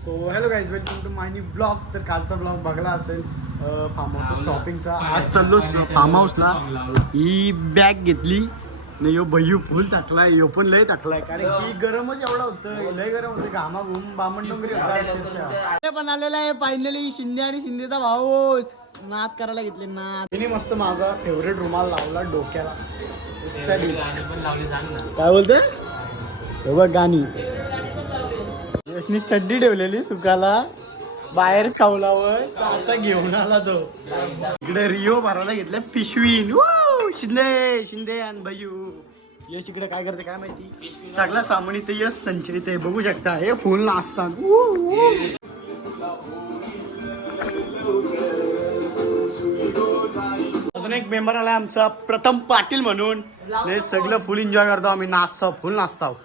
So hello guys welcome to my blog तर कालचा blog बघला असेल फार्म हाऊस शॉपिंगचा आज चाललो फार्म हाऊसला ही बॅग घेतली. नाही यो भैयू फुल टाकलाय. यो पण लय टाकलाय. कारण की गरमच एवढा होतं. लय गरम होतं. घामा घुम बामण डोंगरी होता अक्षरशः. पण आलेला आहे फायनली शिंदे आणि शिंदेचा भाऊ नाद करायला घेतले नाद. तिने मस्त माझा फेवरेट रुमाल लावला डोक्याला. काय बोलते बघ गाणी. यशनी चड्डी ठेवलेली सुकाला. बाहेर खावलावर. आता घेऊन आला तो. इकडे रिओ भरायला घेतलं पिशवीन. शिंदे शिंदे आणि भैयू यश इकडे काय करते काय माहिती? सगळा सामान इथे यश संचरित आहे. बघू शकता. हे फुल नाचतात अजून एक मेंबर आलाय आमचा प्रथम पाटील म्हणून. हे सगळं फुल एन्जॉय करतो आम्ही. नाचतो फुल नाचतो.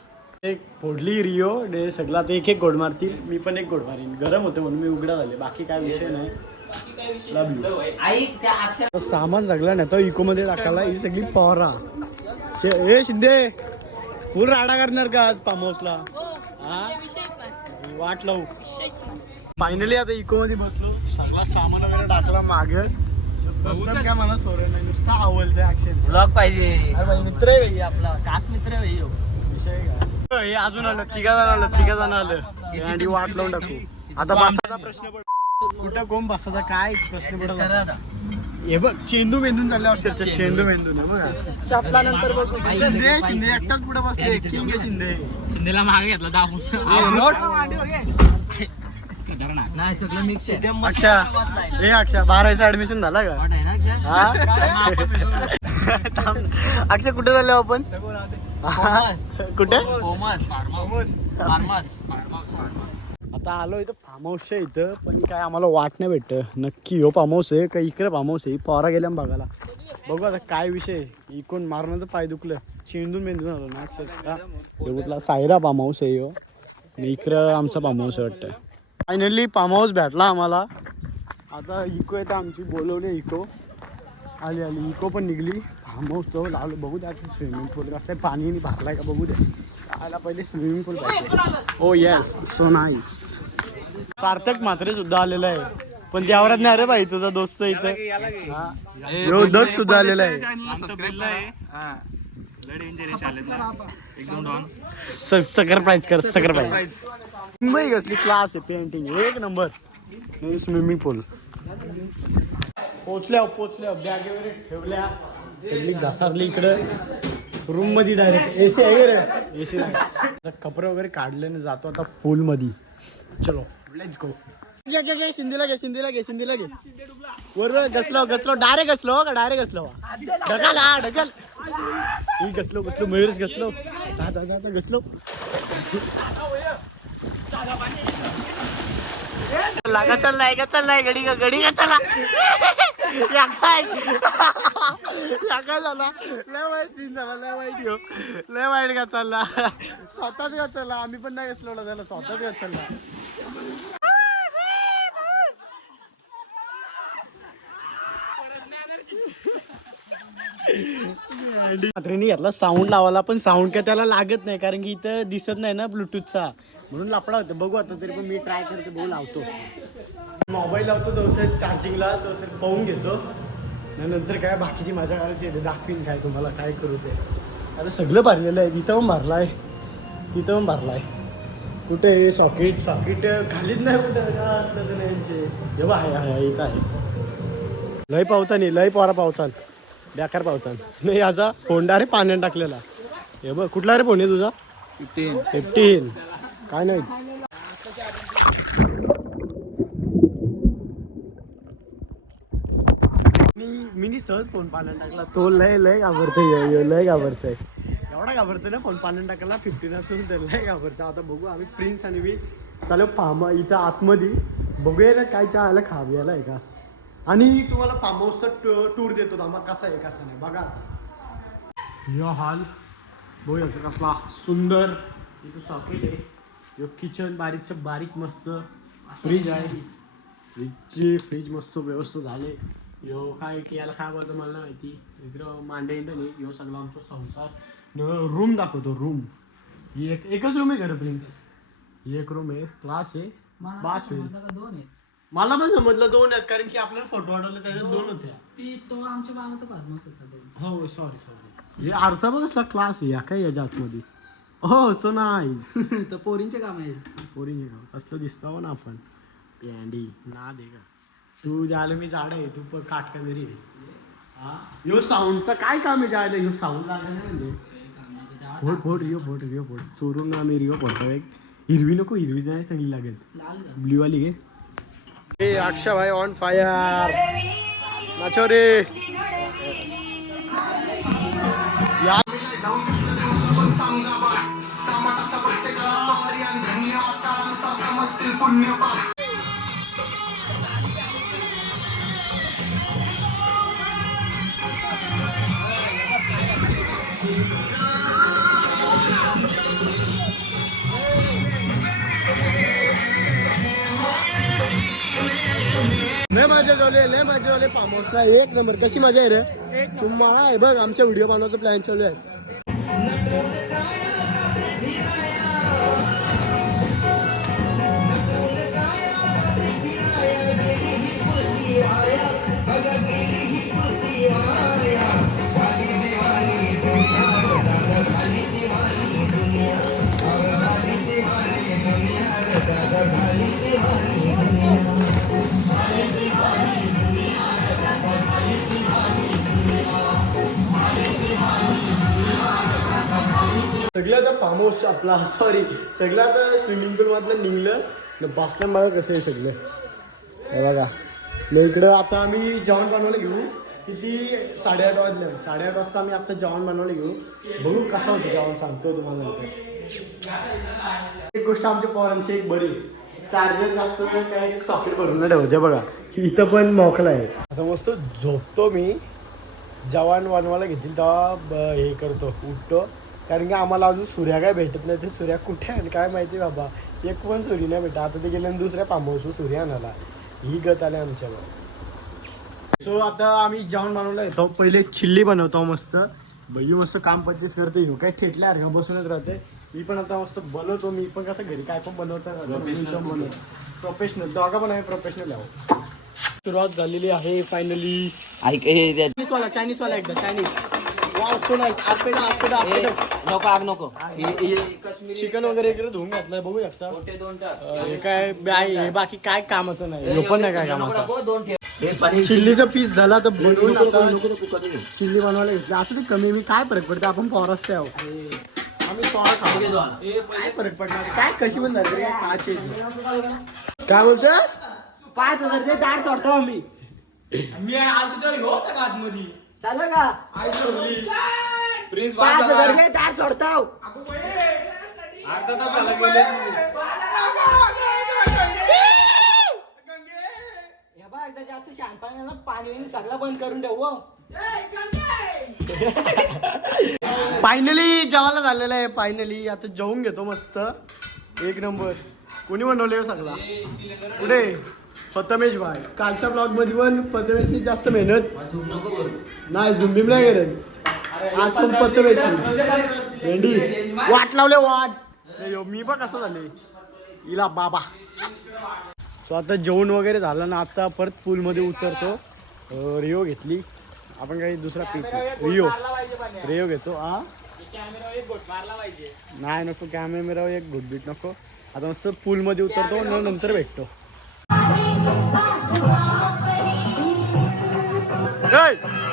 एक फोडली रिओ डे सगळा ते एक एक गोड मारतील. मी पण एक गोड मारीन. गरम होते म्हणून मी उघडा झाले. बाकी काय विषय नाही. तर सामान सगळं नेतो इको मध्ये टाकायला. ही सगळी पॉरा. ए शिंदे! फुल राडा करणार का आज फार्म हाऊसला हा वाट लावू. फायनली आता इको मध्ये बसलो. सगळा सामान वगैरे टाकला मागे. काय मला सोडलं नाही. नुसतं आवडते अक्षर ब्लॉग पाहिजे. मित्र आहे आपला. कास मित्र आहे ह्यो. विषय काय? हे अजून आलं तिघा जण आलं तिघा जण आलं. हे आणि वाट लावून टाकू. आता बसाचा प्रश्न पड कुठं कोण बसाचा काय प्रश्न पडला? हे बघ चेंडू मेंदून चालल्यावर चर्चा चेंडू. मेंदून आहे बघा. चपला नंतर बघू शिंदे शिंदे एकटाच पुढे बसले. किंग शिंदे. शिंदेला मागे घेतला दाबून. नाही सगळं मिक्स आहे. अक्षा हे अक्षा बारावीचं ऍडमिशन झाला का? आहे ना अक्षय? हा? कुठे झालो आपण. कुठे? थॉमस फार्मस आता आलो इथं फार्म हाऊसच्या इथं पण काय आम्हाला वाट नाही भेटत. नक्की हो फार्म हाऊस आहे का इकडे फार्म हाऊस आहे? पॉरा गेल्या बघायला. बघू आता काय विषय इकडून मारण्याचं पाय दुखलं. चेंडून मेंदून आलो ना अक्षरशः. हे कुठला सायरा फार्म हाऊस आहे. आणि इकडं आमचा फार्म हाऊस आहे वाटतं. फायनली फार्म हाऊस भेटला आम्हाला. आता इको येतं आमची बोलवली इको. आली आली. इको पण निघली. तो लावलं बघू द्या स्विमिंग पूल कसं आहे. पाणी भरलाय का बघू द्या आला पहिले स्विमिंग पूल पाहिजे. ओ yes so nice Sarthak Matre सुद्धा आलेला आहे. पण त्यावरच नाही रे भाई तुझा दोस्त इथं. यो दग सुद्धा आलेला आहे. सकर प्राईज कर सकर प्राईज मुंबई कसली क्लास आहे पेंटिंग एक नंबर स्विमिंग पूल पोचल्या पोचल्या बॅग वगैरे ठेवल्या. सगळी घसारली इकडं. रूममध्ये डायरेक्ट एसी आहे रे? एसी नाही. कपडे वगैरे काढले ना जातो आता पूल मध्ये चलो लेट्स गो घे घे घे शिंदीला घे शिंदीला घे शिंदीला घे. वर गसलो गसलो डायरेक्ट गसलो का? डायरेक्ट गसलो ढकल हा ढकल ही गसलो गसलो मयूरच गसलो जा जा जा गसलो लागा चल नाही का चल नाही. गडी का गडी का चला. या काय या काय झाला. लय वाईट सीन झाला लय वाईट ह्यो लय वाईट का चालला. स्वतःच का चालला. आम्ही पण नाही घेतलो त्याला स्वतःच का चालला. मात्रेनी घेतला साऊंड लावायला पण साऊंड काय त्याला लागत नाही. कारण की इथं दिसत नाही ना ब्लूटूथचा म्हणून लापडा होतं. बघू आता तरी पण मी ट्राय करते बघू लावतो. मोबाईल लावतो दोसर चार्जिंगला दोसर पाहून घेतो. नंतर काय बाकीची माझ्या ते दाखवीन काय तुम्हाला काय करू ते. आता सगळं भरलेलं आहे तिथं पण भरला आहे तिथं पण भरला आहे? कुठे सॉकेट सॉकेट खालीच नाही कुठं का असलं तर यांचे. हे बघ आहे आहे आहे, इथं आहे. लय पावता नाही लय पोरा पावतान. बेकार पावतान. नाही याचा फोंडा रे पाण्यात टाकलेला. हे बघ कुठला रे फोन आहे तुझा? फिफ्टीन काय नाही. मी मिनी सहज फोन पाण्यात टाकला. तो लय लय घाबरतोय लय घाबरतोय. एवढा घाबरतोय ना फोन पाण्यात टाकायला फिफ्टीन असून तर लय घाबरतोय. आता बघू आम्ही प्रिन्स आणि मी. चालू फार्म इथं आतमध्ये. बघूया ना काय चहाला खाव्याला आहे का? आणि तुम्हाला फार्म हाऊसचा टूर देतो. आम्हाला कसा आहे कसा नाही. बघा आता. Yo hall. बघू शकता कसला सुंदर इथं सॉकेट आहे. यो किचन बारीकचं बारीक मस्त फ्रीज आहे. फ्रीजची फ्रीज मस्त व्यवस्थित झाले. यो काय की याला काय बोलतो मला माहिती? इकडं मांडे नाही. यो सगळा आमचा संसार. रूम दाखवतो रूम ही एक एकच रूम आहे खरं प्रिन्स ही एक रूम आहे क्लास आहे बास होईल मला पण समजलं दोन आहेत कारण की आपल्याला फोटो वाढवले त्याच्यात दोन होत्या. ती तो आमच्या मामाचा फार्मस होता हो सॉरी सॉरी हे आरसा बघ कसला क्लास आहे या काय याच्या आतमध्ये हो सो नाईस तर पोरींचे काम आहे. पोरींचे का कसलं दिसतो ना आपण. पॅन्डी ना दे का तू जायला मी झाड आहे तू पण काटका. हा? ह्यो साऊंडचं काय काम आहे जायला? ह्यो साऊंड लागलं नाही म्हणजे फोड फोड रिओ फोड रिओ फोड. चोरून आम्ही रिओ फोडतो. एक हिरवी नको हिरवी नाही चांगली लागेल. लाल का? ब्ल्यू वाली घे. ए अक्षा भाई ऑन फायर नाचो रे. या लय मजा झाले लय मजा झाले. फार्म हाऊसला एक नंबर. कशी मजा आहे रे? तुम्हाला आहे बघ. आमच्या व्हिडिओ बनवायचं प्लॅन चालू आहे. सगळं आता फार्म हाऊस आपला सॉरी सगळं आता स्विमिंग पूल मधलं निघलं. न बसल्या बघा कसं आहे सगळं. हे बघा. मग इकडं आता आम्ही जेवण बनवायला घेऊ किती? साडेआठ वाजले. साडेआठ वाजता आम्ही आता जेवण बनवायला घेऊ बघू कसं होतं जेवण सांगतो तुम्हाला नंतर. एक गोष्ट आमच्या पोरांची एक बरी. चार्जर जास्त काही सॉकेट भरून ठेवते बघा. की इथं पण मोकळा आहे. आता मस्त झोपतो मी. जवान बनवायला घेतील तेव्हा ब- हे करतो उठतो. कारण की आम्हाला अजून सूर्या काय भेटत नाही ते सूर्या कुठे आहे काय माहिती बाबा. एक पण सूर्य नाही भेटत. आता ते गेले आणि दुसऱ्या हाऊसवर सूर्य आणाला ही गत आली आमच्यावर. सो आता आम्ही जेवण बनवलं येतो पहिले चिल्ली बनवतो मस्त. भैयू मस्त काम परचेस करते. येऊ काय ठेटल्या का बसूनच राहते. मी पण आता मस्त बनवतो. मी पण कसं घरी काय पण बनवतो. प्रोफेशनल दोघा पण आहे प्रोफेशनल आहे सुरुवात झालेली आहे फायनली ऐक द्या. चायनीज वाला चायनीज वाला एकदा. चायनीज ए, नको आग नको. काश्मीरी चिकन वगैरे इकडे धुवून घातलंय बघू शकता. अं, हे काय बाय हे बाकी काय कामाचं नाही. हे पण नाही काय कामाचं. चिल्लीचा पीस झाला तर बनवून आता. चिल्ली बनवायला घेतली असं ते कमी मी काय फरक पडते? आपण पॉरसते आहो आम्ही पॉर खाऊ दोन. काय फरक पडणार? काय कशी पण झाली काय काचे काय बोलतोय? पाच हजार दे दार सोडतो आम्ही. मी आलतो तेव्हा ह्यो होता का आतमध्ये? चालू का? आई सोडली. प्रिन्स पाच. हजार दे दार सोडतो अर्धा तास झाला गेले. तू. हे बघ एकदा जास्त शहाणपणा ना पाणी बिणी सगळं बंद करून ठेव हो. फायनली जेवायला झालेलं आहे फायनली आता जेवून घेतो मस्त. एक नंबर. कोणी बनवले सगळा? कुठे? प्रथमेश भाई कालच्या ब्लॉगमध्ये पण प्रथमेशनी जास्त मेहनत नाही झुंबीम नाही गेलं. आज पण प्रथमेश भेंडी. वाट लावले वाट. यो, मी पण कसं झाले? इला बाबा. सो आता जेवण वगैरे झालं ना आता परत पूलमध्ये उतरतो. रिओ घेतली. आपण काही दुसरा पीक रिओ. रिओ घेतो हा नाही नको कॅमेरा एक घुटबीट नको. आता मस्त पूलमध्ये उतरतो न नंतर भेटतो. सो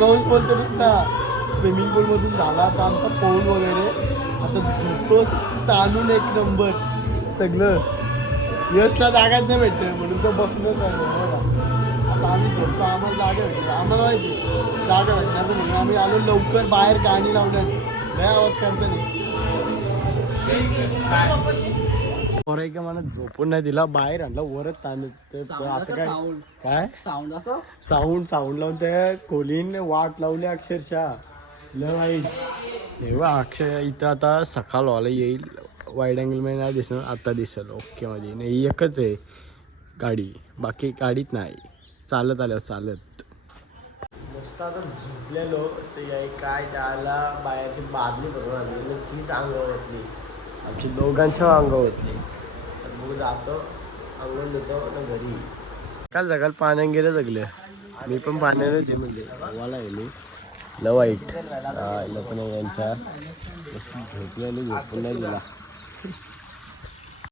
बोलतो नुसता स्विमिंग पूलमधून झाला. तर आमचा पोल वगैरे. आता झोपतोस ताणून एक नंबर सगळं. यशला जागाच नाही भेटते म्हणून तो बसूनच राहिलो बघा. आता आम्ही झोपतो. आम्हाला जागा भेटतो आम्हाला माहिती जागा भेटणार नाही म्हणून आम्ही आलो लवकर बाहेर गाणी लावण्यात. लय आवाज करतो नाही पोरं का मला झोपून नाही दिला. बाहेर आणला वरच ताण ते आता काय? काय? साऊंड साऊंड साऊंड लावून त्या खोलीन वाट लावली अक्षरशः. लय वाईट हे अक्षर इथं आता सकाळ व्हायला येईल. वाईड अँगलमध्ये नाही दिसणार आता दिसेल. ओके मध्ये. नाही एकच आहे गाडी. बाकी गाडीत नाही. चालत आल्यावर चालत. मस्त आता झोपलेलो. या काय त्याला बाहेरची बादली बरोबर आणली. तीच अंगावर घेतली आमची दोघांच्या अंगावर घेतली तर मग जातो अंगण देतो आता घरी. काल जगाल पाण्यात गेलं जगले. मी पण पाण्यातच आहे म्हणजे. गावाला आहे मी. ल वाईट. पण यांच्या. झोपली आणि झोपून नाही दिला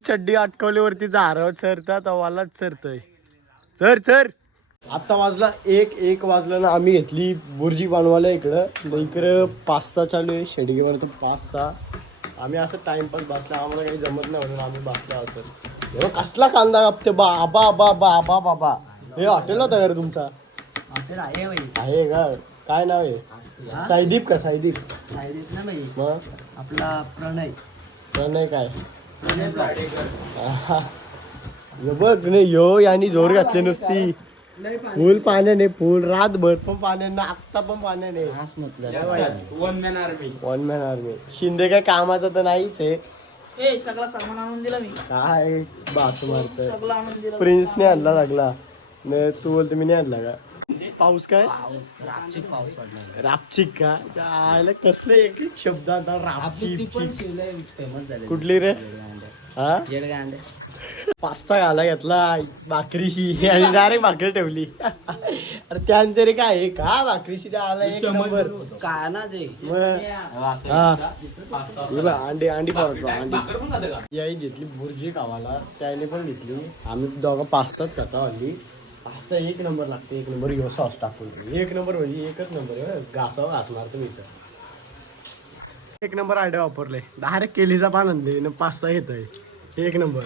चड्डी अटकवल्यावरती जारवत सरतात अवालाच सरतय सर सर आता वाजला एक एक वाजला ना आम्ही घेतली बुर्जी बनवायला इकडं. मग इकडं पास्ता चालू आहे शेडगे बनवतो पास्ता. आम्ही असं टाइमपास बसला आम्हाला काही जमत नाही म्हणून आम्ही बसलो असंच एवढा कसला कांदा कापते बा आबा बा बा बा बाबा. हे हॉटेल होता घर तुमचा? आहे आहे का? काय नाव आहे? साईदीप का? साईदीप साईडीत ना मग? आपला प्रणय. प्रणय काय? प्रणय. हे नाही यो यांनी जोर घातली नुसती. फुल पाण्याने फुल रातभर पण पाण्याने आत्ता पण पाण्याने. One man army one man army Shinde काय कामाचा तर नाहीच आहे. ए सगळा सामान आणून दिला मी. काय बात मारत सगळं आणून दिलं प्रिन्सने आणला लागला न तू बोलते मी नाही आणला का? पाऊस काय? रातची पाऊस पडला. रापचिक का? जायला कसले एक एक शब्द आता रापचिक फेमस झाले कुठली रे? हा? पास्ता घाला घेतला भाकरीशी. आणि डायरेक्ट भाकरी ठेवली. अरे त्यानंतर रे काय आहे? का? भाकरीशी आला एक नंबर. काय ना जे मग हा. हे बघ, अंडी अंडी परतलो अंडी. याही घेतली बुर्जी खावाला त्याने पण घेतली. आम्ही दोघं पास्ताच खाता हल्ली. पास्ता एक नंबर लागते एक नंबर यो सॉस टाकून. एक नंबर म्हणजे एकच नंबर आहे, घासावं घास मारतो मी इथं. एक नंबर आयडिया वापरले. डायरेक्ट केलीचा पान आणले पास्ता घेतोय. एक नंबर.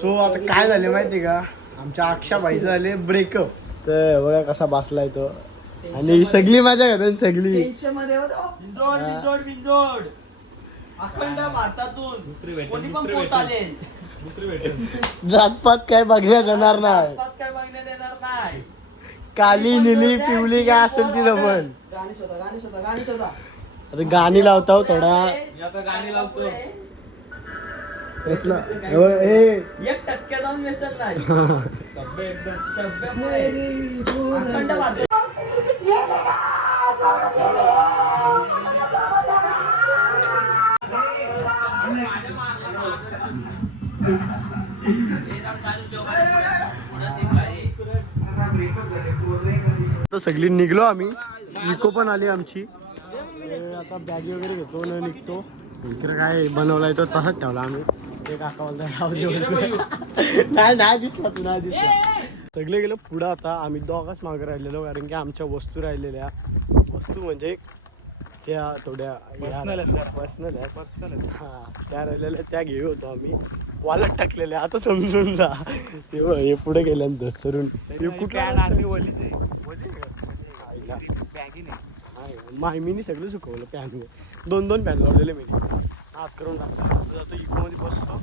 सो आता काय झाले माहिती का? आमच्या अक्षाबाईचं झाले ब्रेकअप तर बघा कसा बसलाय तो. आणि सगळी माझ्या घरात सगळी. अखंड भारतातून कोणी पण पोट चालेल जातपात काय बघण्यात येणार नाही. भारतात काय बघण्यात येणार नाही. काली निली पिवली काय असेल ती जमन गाणी शोधा गाणी शोधा गाणी शोधा. आता गाणी लावता हो थोडा. मी आता गाणी लावतो. कसला ए एक टक्क्या जाऊन व्यसन नाही. सभ्य एकदम सभ्यमुळे अखंड भारत तर सगळी निघलो आम्ही. इको पण आली आमची. ते आता बॅगी वगैरे घेतो न निघतो. इकडे काय बनवलाय तो तसाच ठेवला आम्ही. ते काका बोलता राहू दे. नाही नाही दिसला तू नाही दिसला. सगळे गेलो पुढं आता आम्ही दोघाच मागे राहिलेलो कारण की आमच्या वस्तू राहिलेल्या. वस्तू म्हणजे त्या थोड्या. पर्सनल आहे पर्सनल हा त्या राहिलेल्या त्या घेऊ होतो आम्ही. वालत टाकलेल्या आता समजून जा. हे हे पुढे गेल्यानंतर सरून. हे कुठं आर्मी वलीच आहे. आईला. बॅगी नाही आहे. मायमीने सगळं सुकवलं पॅन दोन दोन पॅन लावलेले मी. हात करून टाकला आता जातो इकोमध्ये बसतो.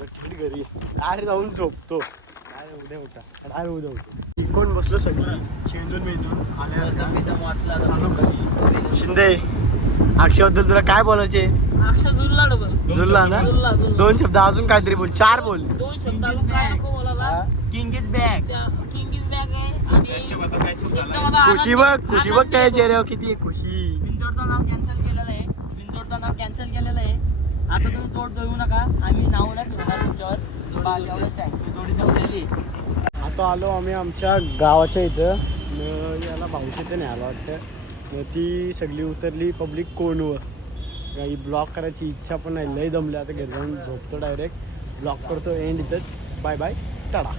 थेट घरी. डायरेक्ट जाऊन झोपतो. काय उद्या उठा. डायरेक्ट उद्या उठतो इकोन बसलो सगळी. चेंदून मेंदून. आल्या चालू. घरी शिंदे अक्षयबद्दल तुला काय बोलायचे? अक्षर डबल ना. दोन शब्द अजून काहीतरी बोल. चार बोल. दोन शब्द किंग इज बॅग बॅग आहे आणि खुशी बघ खुशी बघ आहे. चेहऱ्यावर किती खुशी. नाव कॅन्सल केलेलं आहे. बिंजोडचं नाव कॅन्सल केलेलं आहे. आता तुम्ही जोड देऊ नका. आम्ही नाव नाही ठेवणार तुमच्यावर. एवढंच टाइम जोडी जमलेली आता आलो आम्ही आमच्या गावाच्या इथं. याला भाऊच्या इथं नाही आलो वाटतं. मग ती सगळी उतरली पब्लिक कोणवर. काही ब्लॉक करायची इच्छा पण नाही. लय दमले आता घरी जाऊन झोपतो डायरेक्ट ब्लॉक करतो एंड इथंच. Bye bye tata.